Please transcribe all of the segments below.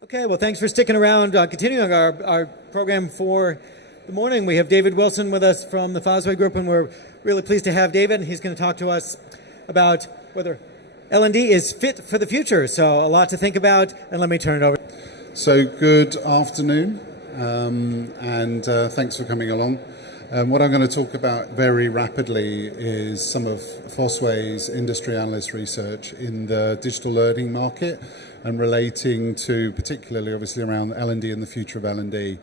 Okay, well, thanks for sticking around. Continuing our program for the morning, we have David Wilson with us from the Fosway Group, and we're really pleased to have David. He's going to talk to us about whether L&D is fit for the future. So a lot to think about, and let me turn it over. So good afternoon, and thanks for coming along. What I'm going to talk about very rapidly is some of Fosway's industry analyst research in the digital learning market and relating to particularly obviously around L&D and the future of L&D.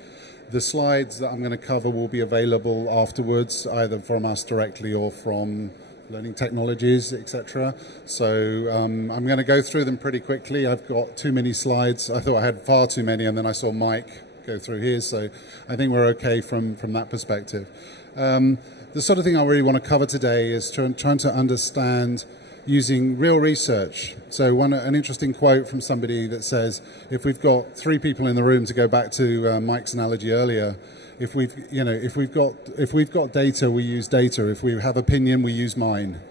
The slides that I'm going to cover will be available afterwards, either from us directly or from Learning Technologies, etc. So I'm going to go through them pretty quickly. I've got too many slides. I thought I had far too many, and then I saw Mike go through here, so I think we're okay from that perspective. The sort of thing I really want to cover today is trying to understand using real research. So an interesting quote from somebody that says, if we've got three people in the room, to go back to Mike's analogy earlier, if we've got data, we use data. If we have opinion, we use mine.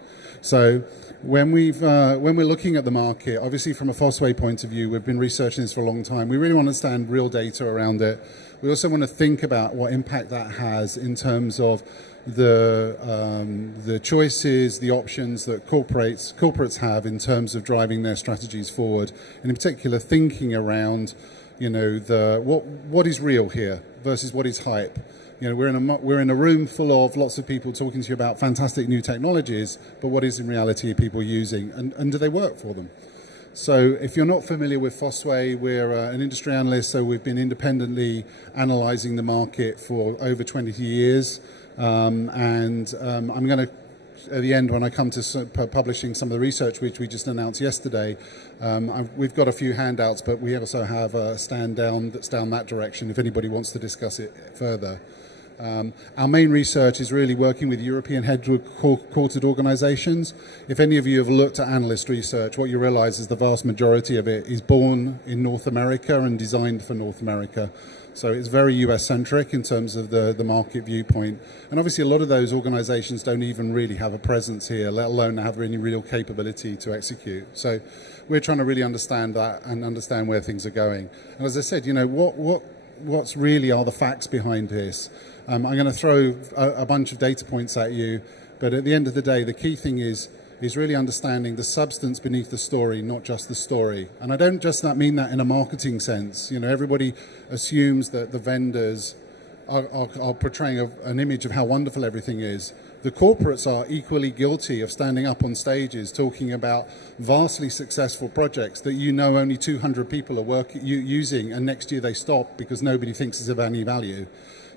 So when we're looking at the market, obviously from a Fosway point of view, we've been researching this for a long time. We really want to understand real data around it. We also want to think about what impact that has in terms of the choices, the options that corporates have in terms of driving their strategies forward, and in particular thinking around, what is real here versus what is hype. We're in a room full of lots of people talking to you about fantastic new technologies, but what is in reality people using, and do they work for them? So if you're not familiar with Fosway, we're an industry analyst, so we've been independently analysing the market for over 20 years. I'm going to, at the end, when I come to publishing some of the research which we just announced yesterday, we've got a few handouts, but we also have a stand down that's down that direction if anybody wants to discuss it further. Our main research is really working with European headquartered organisations. If any of you have looked at analyst research, what you realise is the vast majority of it is born in North America and designed for North America. So it's very US-centric in terms of the market viewpoint. And obviously a lot of those organisations don't even really have a presence here, let alone have any real capability to execute. So we're trying to really understand that and understand where things are going. And as I said, what's really are the facts behind this? I'm going to throw a bunch of data points at you, but at the end of the day, the key thing is really understanding the substance beneath the story, not just the story. And I don't just mean that in a marketing sense. Everybody assumes that the vendors are portraying an image of how wonderful everything is. The corporates are equally guilty of standing up on stages talking about vastly successful projects that only 200 people are using, and next year they stop because nobody thinks it's of any value.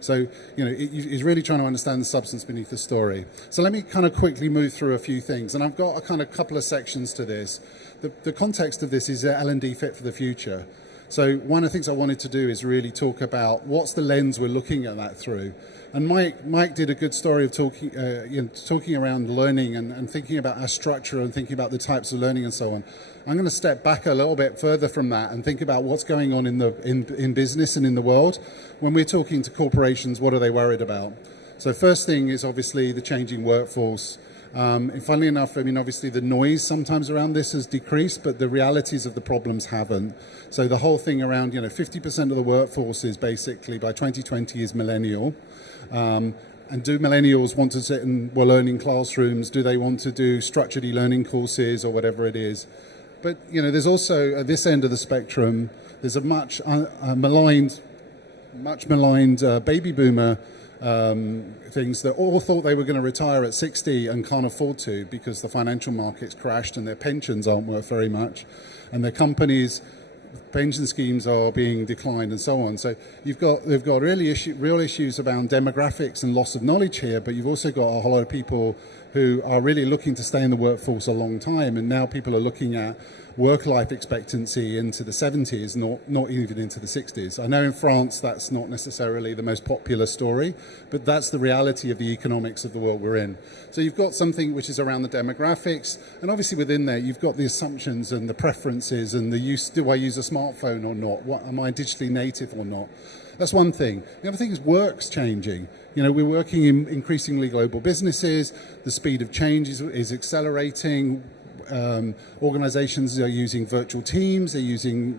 So, it's really trying to understand the substance beneath the story. So let me kind of quickly move through a few things. And I've got a kind of couple of sections to this. The context of this is L&D fit for the future. So one of the things I wanted to do is really talk about what's the lens we're looking at that through. And Mike did a good story of talking around learning and thinking about our structure and thinking about the types of learning and so on. I'm going to step back a little bit further from that and think about what's going on in business and in the world. When we're talking to corporations, what are they worried about? So first thing is obviously the changing workforce. And funnily enough, obviously the noise sometimes around this has decreased, but the realities of the problems haven't. So the whole thing around, 50% of the workforce is basically by 2020 is millennial. And do millennials want to sit in learning classrooms? Do they want to do structured e-learning courses or whatever it is? But, there's also, at this end of the spectrum, there's a much maligned baby boomer things that all thought they were going to retire at 60 and can't afford to because the financial markets crashed and their pensions aren't worth very much, and their companies' pension schemes are being declined and so on. So they've got real issues around demographics and loss of knowledge here, but you've also got a whole lot of people who are really looking to stay in the workforce a long time, and now people are looking at work life expectancy into the 70s, not even into the 60s. I know in France that's not necessarily the most popular story, but that's the reality of the economics of the world we're in. So you've got something which is around the demographics, and obviously within there you've got the assumptions and the preferences and the use, do I use a smartphone or not? Am I digitally native or not? That's one thing. The other thing is work's changing. We're working in increasingly global businesses. The speed of change is accelerating. organizations are using virtual teams, they're using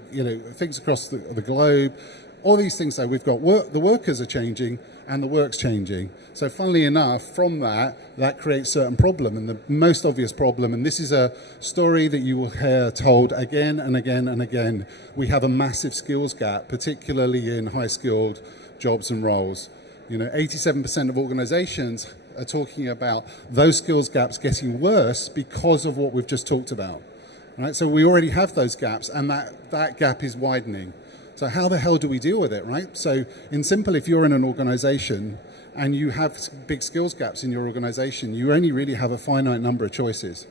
things across the globe. All these things, so we've got the workers are changing and the work's changing. So funnily enough, from that creates certain problem. And the most obvious problem, and this is a story that you will hear told again and again and again, we have a massive skills gap, particularly in high-skilled jobs and roles. 87% of organizations are talking about those skills gaps getting worse because of what we've just talked about. Right? So we already have those gaps, and that gap is widening. So how the hell do we deal with it, right? So in simple, if you're in an organization and you have big skills gaps in your organization, you only really have a finite number of choices,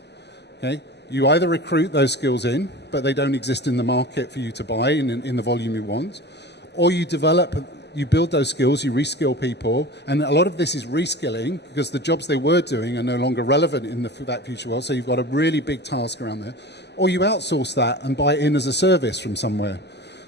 okay? You either recruit those skills in, but they don't exist in the market for you to buy in the volume you want, or you build those skills, you reskill people, and a lot of this is reskilling because the jobs they were doing are no longer relevant in that future world, so you've got a really big task around there. Or you outsource that and buy it in as a service from somewhere.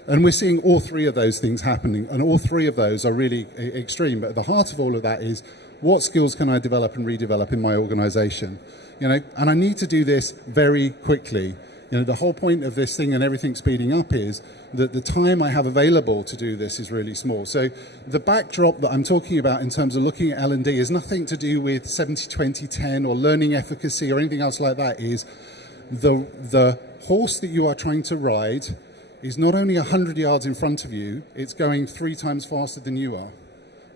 And we're seeing all three of those things happening, and all three of those are really extreme. But at the heart of all of that is, what skills can I develop and redevelop in my organization? And I need to do this very quickly. The whole point of this thing and everything speeding up is that the time I have available to do this is really small. So the backdrop that I'm talking about in terms of looking at L&D is nothing to do with 70-20-10 or learning efficacy or anything else like that. Is the horse that you are trying to ride is not only 100 yards in front of you, it's going 3 times faster than you are,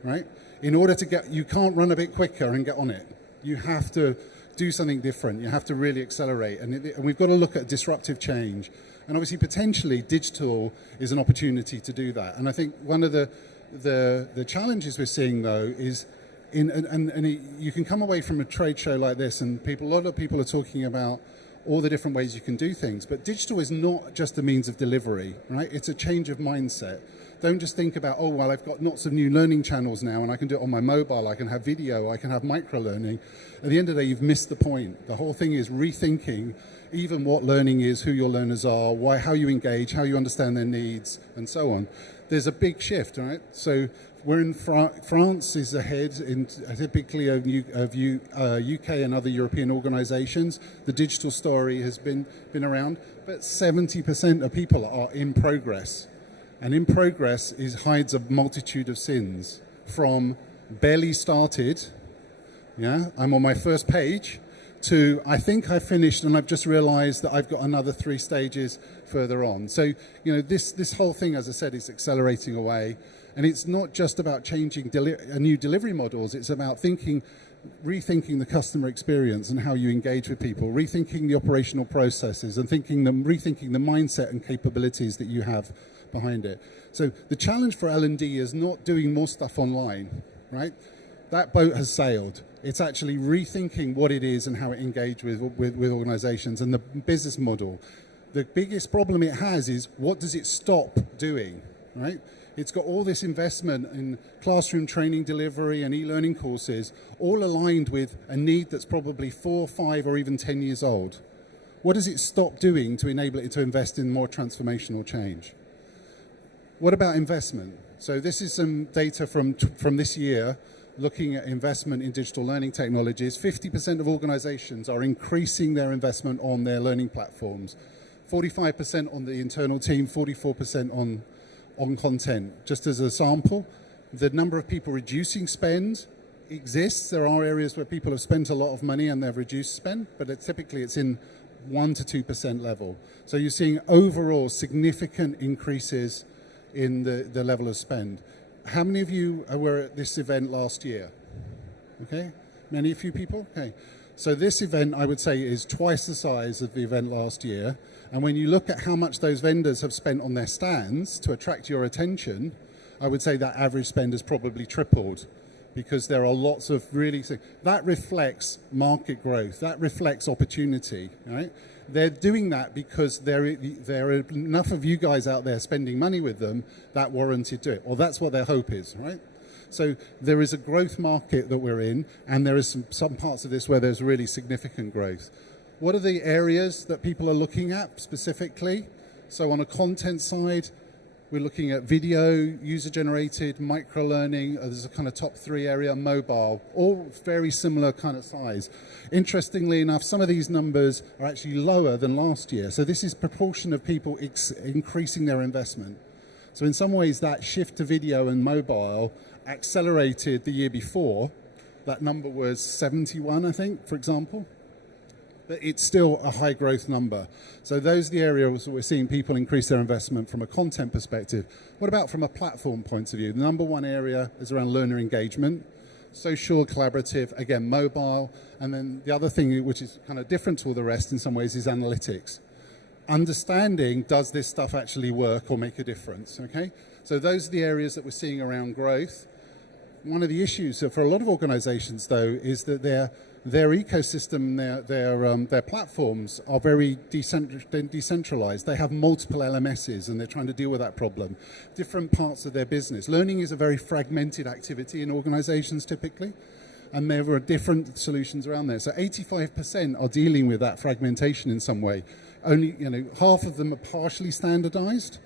right? In order to you can't run a bit quicker and get on it. You have to do something different. You have to really accelerate. And we've got to look at disruptive change. And obviously, potentially, digital is an opportunity to do that. And I think one of the challenges we're seeing, though, is you can come away from a trade show like this, and a lot of people are talking about all the different ways you can do things. But digital is not just a means of delivery, right? It's a change of mindset. Don't just think about, oh, well, I've got lots of new learning channels now and I can do it on my mobile, I can have video, I can have micro-learning. At the end of the day, you've missed the point. The whole thing is rethinking even what learning is, who your learners are, how you engage, how you understand their needs, and so on. There's a big shift, right? So we're in France is ahead typically of UK and other European organizations. The digital story has been around, but 70% of people are in progress. And in progress hides a multitude of sins, from barely started, I'm on my first page, to I think I finished and I've just realized that I've got another 3 stages further on. So, this whole thing, as I said, is accelerating away. And it's not just about changing new delivery models, it's about rethinking the customer experience and how you engage with people, rethinking the operational processes and rethinking the mindset and capabilities that you have behind it. So the challenge for L&D is not doing more stuff online, right? That boat has sailed. It's actually rethinking what it is and how it engages with organizations and the business model. The biggest problem it has is, what does it stop doing, right? It's got all this investment in classroom training delivery and e-learning courses, all aligned with a need that's probably 4, 5, or even 10 years old. What does it stop doing to enable it to invest in more transformational change? What about investment? So this is some data from this year looking at investment in digital learning technologies. 50% of organizations are increasing their investment on their learning platforms. 45% on the internal team, 44% on content. Just as a sample, the number of people reducing spend exists. There are areas where people have spent a lot of money and they've reduced spend, but typically it's in 1 to 2% level. So you're seeing overall significant increases in the level of spend. How many of you were at this event last year? Okay, many few people? Okay. So this event, I would say, is twice the size of the event last year. And when you look at how much those vendors have spent on their stands to attract your attention, I would say that average spend has probably tripled, because there are lots of that reflects market growth, that reflects opportunity, right? They're doing that because there are enough of you guys out there spending money with them that warranted to it, or that's what their hope is, right? So there is a growth market that we're in, and there is some parts of this where there's really significant growth. What are the areas that people are looking at specifically? So on a content side, We're looking at video, user-generated, micro-learning. There's a kind of top 3 area, mobile, all very similar kind of size. Interestingly enough, some of these numbers are actually lower than last year. So this is proportion of people increasing their investment. So in some ways, that shift to video and mobile accelerated the year before. That number was 71, I think, for example. But it's still a high growth number. So those are the areas where we're seeing people increase their investment from a content perspective. What about from a platform point of view? The number one area is around learner engagement, social, collaborative, again, mobile. And then the other thing, which is kind of different to all the rest in some ways, is analytics. Understanding, does this stuff actually work or make a difference, okay? So those are the areas that we're seeing around growth. One of the issues for a lot of organizations, though, is that their ecosystem, their platforms are very decentralized. They have multiple LMSs and they're trying to deal with that problem. Different parts of their business. Learning is a very fragmented activity in organizations typically, and there are different solutions around there. So 85% are dealing with that fragmentation in some way. Only, half of them are partially standardized.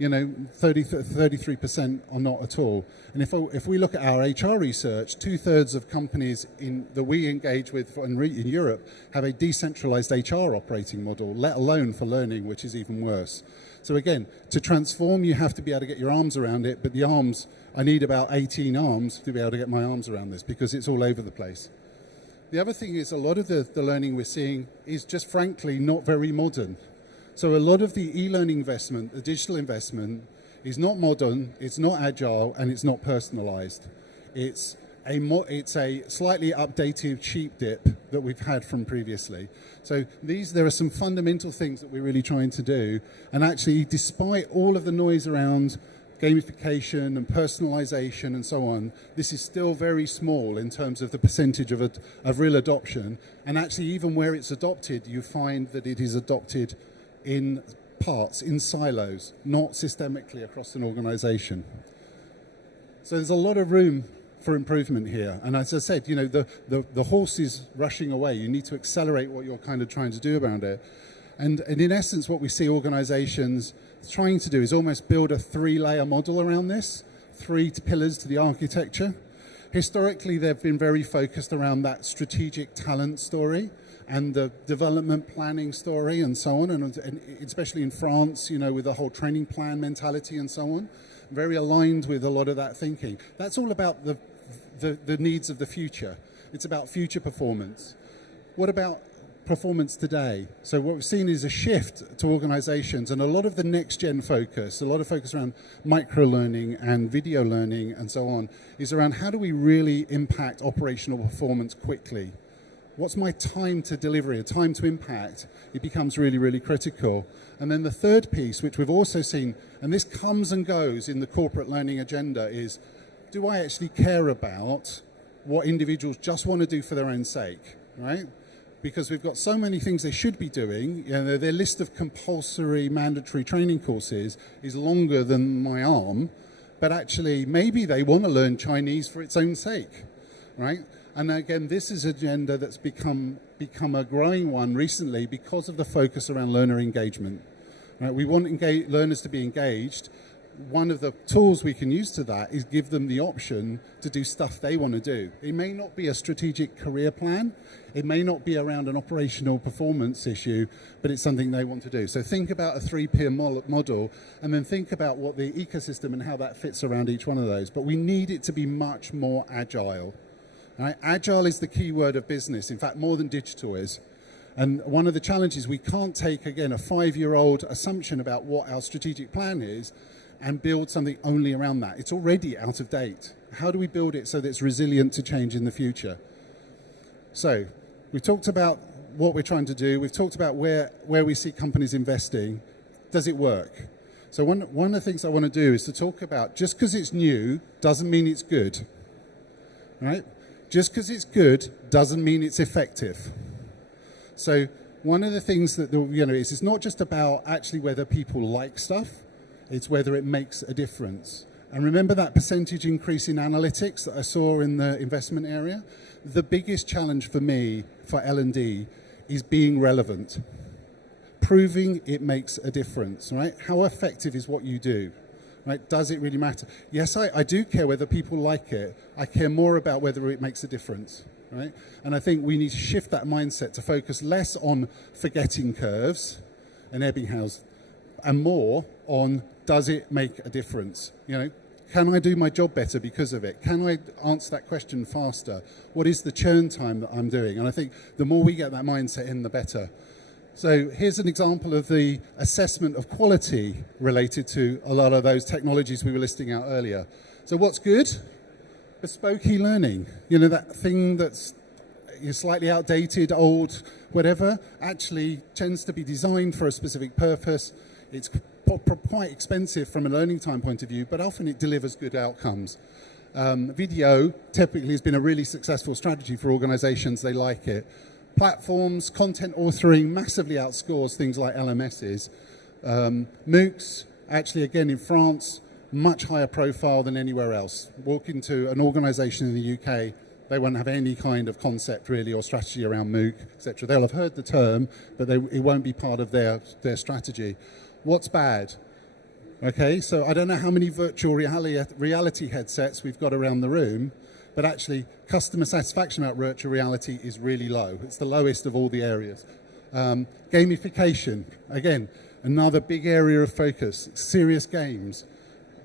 33% are not at all. And if we look at our HR research, 2/3 of companies that we engage with in Europe have a decentralized HR operating model, let alone for learning, which is even worse. So again, to transform, you have to be able to get your arms around it, but the arms, I need about 18 arms to be able to get my arms around this because it's all over the place. The other thing is a lot of the learning we're seeing is just frankly not very modern. So a lot of the e-learning investment, the digital investment, is not modern, it's not agile, and it's not personalized. It's a slightly updated cheap dip that we've had from previously. So there are some fundamental things that we're really trying to do. And actually, despite all of the noise around gamification and personalization and so on, this is still very small in terms of the percentage of real adoption. And actually, even where it's adopted, you find that it is adopted in parts, in silos, not systemically across an organization. So there's a lot of room for improvement here. And as I said, the horse is rushing away. You need to accelerate what you're kind of trying to do around it. And in essence, what we see organizations trying to do is almost build a 3-layer model around this, 3 pillars to the architecture. Historically, they've been very focused around that strategic talent story and the development planning story and so on, and especially in France, with the whole training plan mentality and so on, very aligned with a lot of that thinking. That's all about the needs of the future. It's about future performance. What about performance today? So what we've seen is a shift to organizations and a lot of the next gen focus, a lot of focus around micro learning and video learning and so on, is around how do we really impact operational performance quickly? What's my time to delivery, a time to impact? It becomes really, really critical. And then the third piece, which we've also seen, and this comes and goes in the corporate learning agenda, is do I actually care about what individuals just want to do for their own sake, right? Because we've got so many things they should be doing. Their list of compulsory mandatory training courses is longer than my arm, but actually maybe they want to learn Chinese for its own sake, right? And again, this is an agenda that's become a growing one recently because of the focus around learner engagement. Right? We want learners to be engaged. One of the tools we can use to that is give them the option to do stuff they want to do. It may not be a strategic career plan. It may not be around an operational performance issue, but it's something they want to do. So think about a 3-peer model and then think about what the ecosystem and how that fits around each one of those. But we need it to be much more agile. Right? Agile is the key word of business, in fact, more than digital is. And one of the challenges, we can't take, again, a 5-year-old assumption about what our strategic plan is and build something only around that. It's already out of date. How do we build it so that it's resilient to change in the future? So we've talked about what we're trying to do. We've talked about where we see companies investing. Does it work? So one of the things I want to do is to talk about just because it's new doesn't mean it's good. Right? Just because it's good doesn't mean it's effective. So one of the things that is it's not just about actually whether people like stuff, it's whether it makes a difference. And remember that percentage increase in analytics that I saw in the investment area? The biggest challenge for me for L&D is being relevant, proving it makes a difference, right? How effective is what you do? right? Does it really matter? Yes, I do care whether people like it. I care more about whether it makes a difference, right? And I think we need to shift that mindset to focus less on forgetting curves and Ebbinghaus and more on, does it make a difference? You know, can I do my job better because of it? Can I answer that question faster? What is the churn time that I'm doing? And I think the more we get that mindset in, the better. So here's an example of the assessment of quality related to a lot of those technologies we were listing out earlier. So what's good? Bespoke e-learning. You know, that thing that's slightly outdated, old, whatever, actually tends to be designed for a specific purpose. It's quite expensive from a learning time point of view, but often it delivers good outcomes. Video typically has been a really successful strategy for organizations. They like it. Platforms, content authoring massively outscores things like LMSs. MOOCs, actually, again, in France, much higher profile than anywhere else. Walk into an organization in the UK, they won't have any kind of concept really or strategy around MOOC, etc. They'll have heard the term, but it won't be part of their strategy. What's bad? Okay, so I don't know how many virtual reality headsets we've got around the room, but actually customer satisfaction about virtual reality is really low. It's the lowest of all the areas. Gamification, again, another big area of focus. Serious games.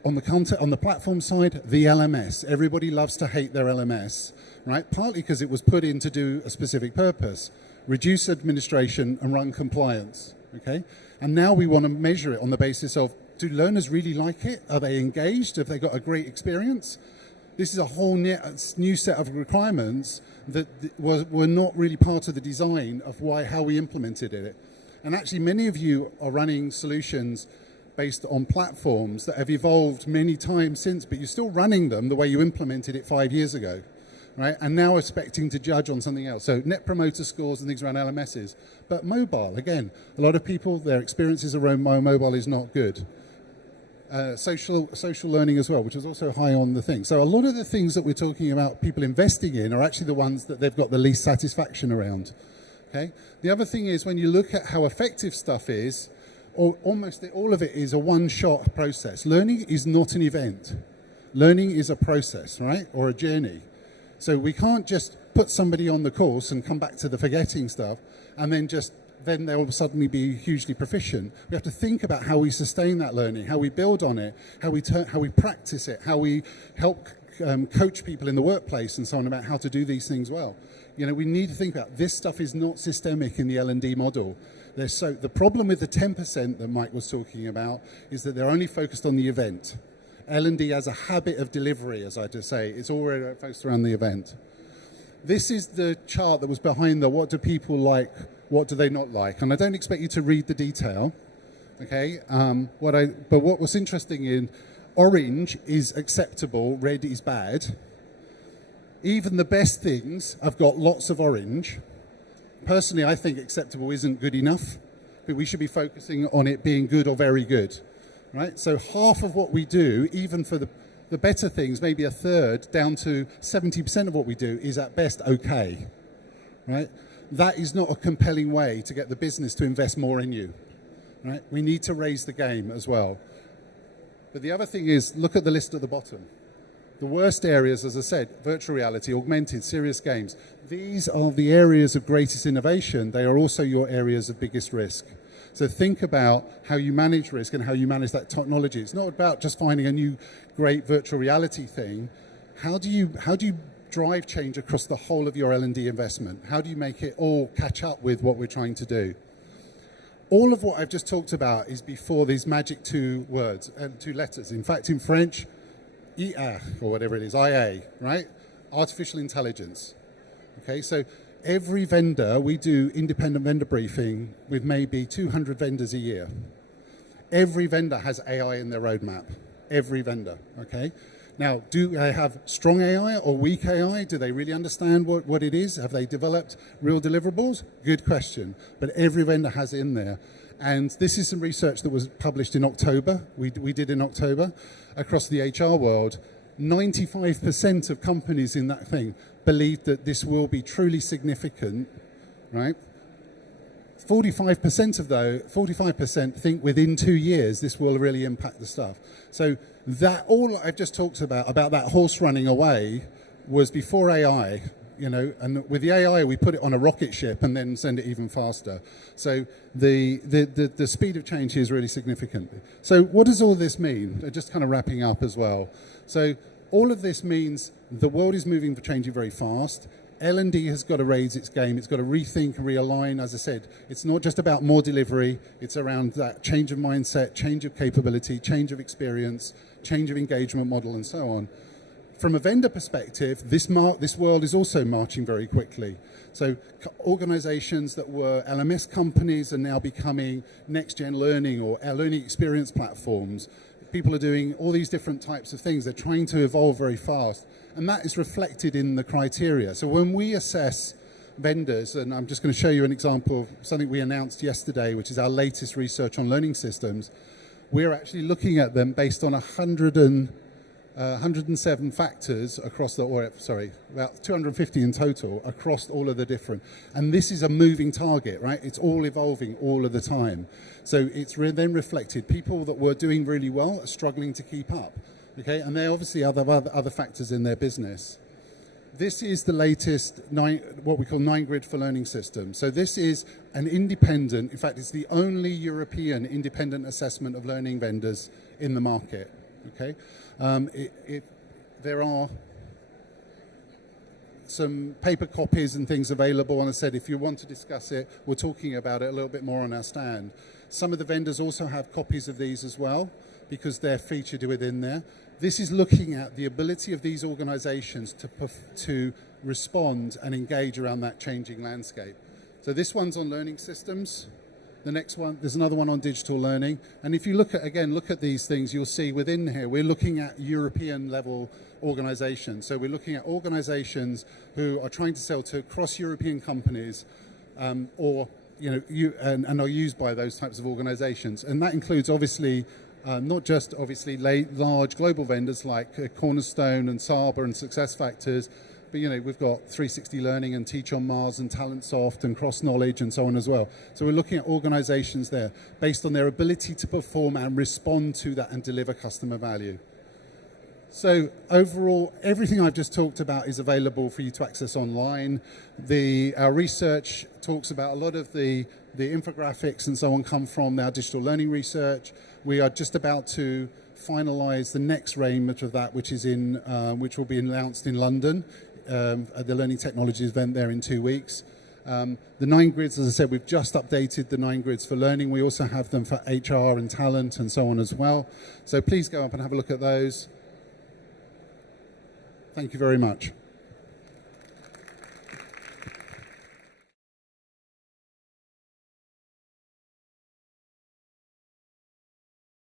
On the platform side, the LMS. Everybody loves to hate their LMS, right? Partly because it was put in to do a specific purpose, reduce administration and run compliance, okay? And now we want to measure it on the basis of, do learners really like it? Are they engaged? Have they got a great experience? This is a whole new set of requirements that were not really part of the design of how we implemented it. And actually, many of you are running solutions based on platforms that have evolved many times since, but you're still running them the way you implemented it 5 years ago, right? And now expecting to judge on something else. So net promoter scores and things around LMSs. But mobile, again, a lot of people, their experiences around mobile is not good. Social learning as well, which is also high on the thing. So a lot of the things that we're talking about people investing in are actually the ones that they've got the least satisfaction around. Okay. The other thing is when you look at how effective stuff is, almost all of it is a one-shot process. Learning is not an event. Learning is a process, right, or a journey. So we can't just put somebody on the course and come back to the forgetting stuff and then they'll suddenly be hugely proficient. We have to think about how we sustain that learning, how we build on it, how we practice it, how we help coach people in the workplace and so on about how to do these things well. You know, we need to think about this stuff is not systemic in the L&D model. The problem with the 10% that Mike was talking about is that they're only focused on the event. L&D has a habit of delivery, as I just say. It's already focused around the event. This is the chart that was behind the what do people like, what do they not like? And I don't expect you to read the detail, okay? But what was interesting in orange is acceptable, red is bad. Even the best things have got lots of orange. Personally, I think acceptable isn't good enough, but we should be focusing on it being good or very good, right? So half of what we do, even for the better things, maybe a third, down to 70% of what we do is at best okay, right? That is not a compelling way to get the business to invest more in you, right? We need to raise the game as well. But the other thing is, look at the list at the bottom. The worst areas, as I said, virtual reality, augmented, serious games. These are the areas of greatest innovation. They are also your areas of biggest risk. So think about how you manage risk and how you manage that technology. It's not about just finding a new great virtual reality thing. How do you drive change across the whole of your L&D investment? How do you make it all catch up with what we're trying to do? All of what I've just talked about is before these magic two letters. In fact, in French, IA, or whatever it is, IA, right? Artificial intelligence. Okay, so every vendor, we do independent vendor briefing with maybe 200 vendors a year. Every vendor has AI in their roadmap. Every vendor, okay? Now, do they have strong AI or weak AI? Do they really understand what it is? Have they developed real deliverables? Good question. But every vendor has it in there. And this is some research that was published in October. We did in October across the HR world. 95% of companies in that thing believe that this will be truly significant, right? 45% of those, 45% think within 2 years this will really impact the stuff. So that all I've just talked about that horse running away was before AI, you know, and with the AI we put it on a rocket ship and then send it even faster. So the speed of change here is really significant. So what does all this mean? Just kind of wrapping up as well. So all of this means the world is moving, changing very fast. L&D has got to raise its game. It's got to rethink and realign. As I said, it's not just about more delivery. It's around that change of mindset, change of capability, change of experience, change of engagement model, and so on. From a vendor perspective, this world is also marching very quickly. So organizations that were LMS companies are now becoming next-gen learning or learning experience platforms. People are doing all these different types of things. They're trying to evolve very fast. And that is reflected in the criteria. So when we assess vendors, and I'm just going to show you an example of something we announced yesterday, which is our latest research on learning systems, we're actually looking at them based on 107 factors across about 250 in total across all of the different. And this is a moving target, right? It's all evolving all of the time. So it's then reflected. People that were doing really well are struggling to keep up. Okay, and there are obviously other factors in their business. This is the latest what we call 9-grid for learning system. So this is an independent, in fact, it's the only European independent assessment of learning vendors in the market. Okay, there are some paper copies and things available, and I said if you want to discuss it, we're talking about it a little bit more on our stand. Some of the vendors also have copies of these as well, because they're featured within there. This is looking at the ability of these organizations to respond and engage around that changing landscape. So this one's on learning systems. The next one, there's another one on digital learning. And if you look at these things, you'll see within here, we're looking at European level organizations. So we're looking at organizations who are trying to sell to cross-European companies or, you know, and are used by those types of organizations. And that includes obviously not just obviously large global vendors like Cornerstone and Saba and SuccessFactors, but you know we've got 360 Learning and Teach on Mars and Talentsoft and Cross Knowledge and so on as well. So we're looking at organizations there based on their ability to perform and respond to that and deliver customer value. So overall, everything I've just talked about is available for you to access online. Our research talks about a lot of the infographics and so on come from our digital learning research. We are just about to finalise the next range of that, which will be announced in London at the Learning Technologies event there in 2 weeks. The 9 grids, as I said, we've just updated the 9 grids for learning. We also have them for HR and talent and so on as well. So please go up and have a look at those. Thank you very much.